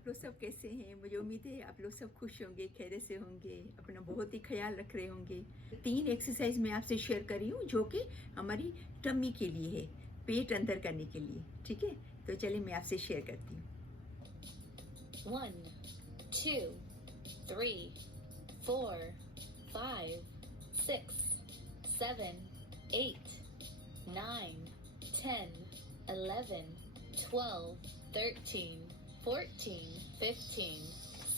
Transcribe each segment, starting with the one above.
आप लोग सब कैसे हैं? मुझे उम्मीद है आप लोग सब खुश होंगे, खैरियत से होंगे, अपना बहुत ही ख्याल रख रहे होंगे। 3 एक्सरसाइज मैं आपसे शेयर कर रही हूँ जो कि हमारी टमी के लिए है, पेट अंदर करने के लिए। ठीक है, तो चलिए मैं आपसे शेयर करती हूँ। 1 2 3 4 5 6 7 8 9 10 11 12 13 14 15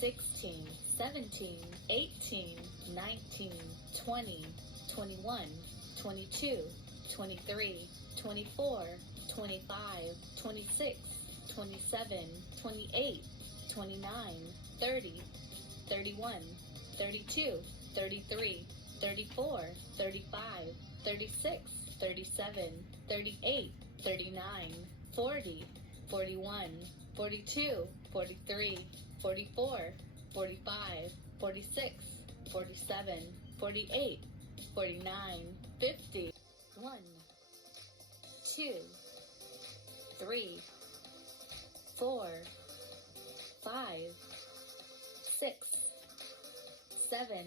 16 17 18 19 20 21 22 23 24 25 26 27 28 29 30 31 32 33 34 35 36 37 38 39 40 41 42 43 44 45 46 47 48 49 50 1 2 3 4 5 6 7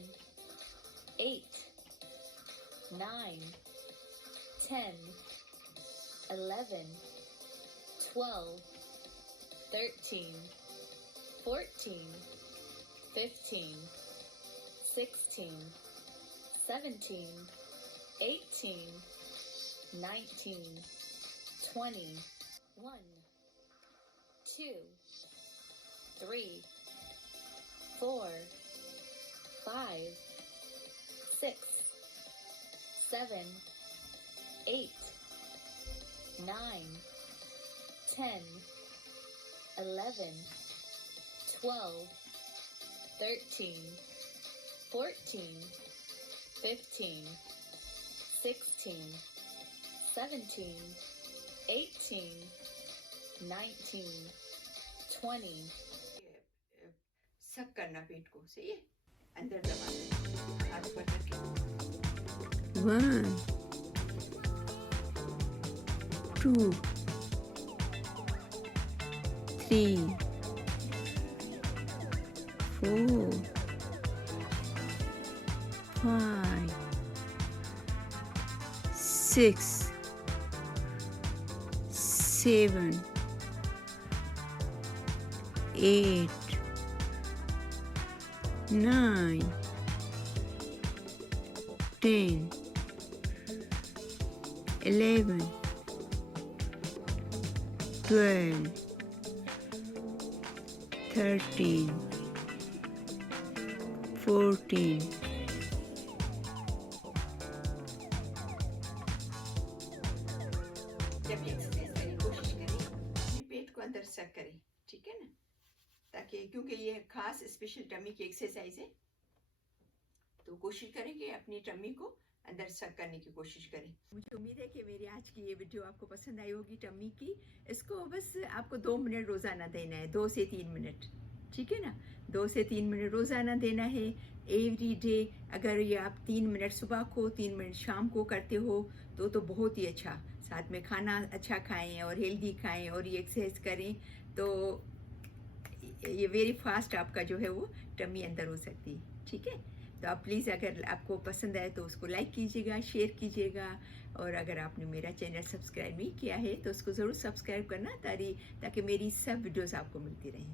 8 9 10 11 12 13 14 15 16 17 18 19 20 1 2 3 4 5 6 7 8 9 10 11 12 13 14 15 16 17 18 19 20 सक करना पेट को, सही है, अंदर दबाना हाथ ऊपर करके। 1 2 3 4 5 6 7 8 9 10 11 12 13 14 जब भी एक्सरसाइज करें कोशिश करें अपने पेट को अंदर सक करें, ठीक है ना, ताकि क्योंकि ये खास स्पेशल टमी की एक्सरसाइज है, तो कोशिश करें कि अपनी टमी को अंदर सक करने की कोशिश करें। मुझे उम्मीद है कि मेरी आज की ये वीडियो आपको पसंद आई होगी टमी की। इसको बस आपको 2 मिनट रोज़ाना देना है, 2 से 3 मिनट, ठीक है ना, 2 से 3 मिनट रोज़ाना देना है एवरी डे। अगर ये आप 3 मिनट सुबह को 3 मिनट शाम को करते हो तो बहुत ही अच्छा। साथ में खाना अच्छा खाएं और हेल्दी खाएं और ये एक्सरसाइज करें तो ये वेरी फास्ट आपका जो है वो टमी अंदर हो सकती है, ठीक है। तो आप प्लीज़ अगर आपको पसंद आए तो उसको लाइक कीजिएगा, शेयर कीजिएगा, और अगर आपने मेरा चैनल सब्सक्राइब नहीं किया है तो उसको ज़रूर सब्सक्राइब करना ताकि मेरी सब वीडियोस आपको मिलती रहें।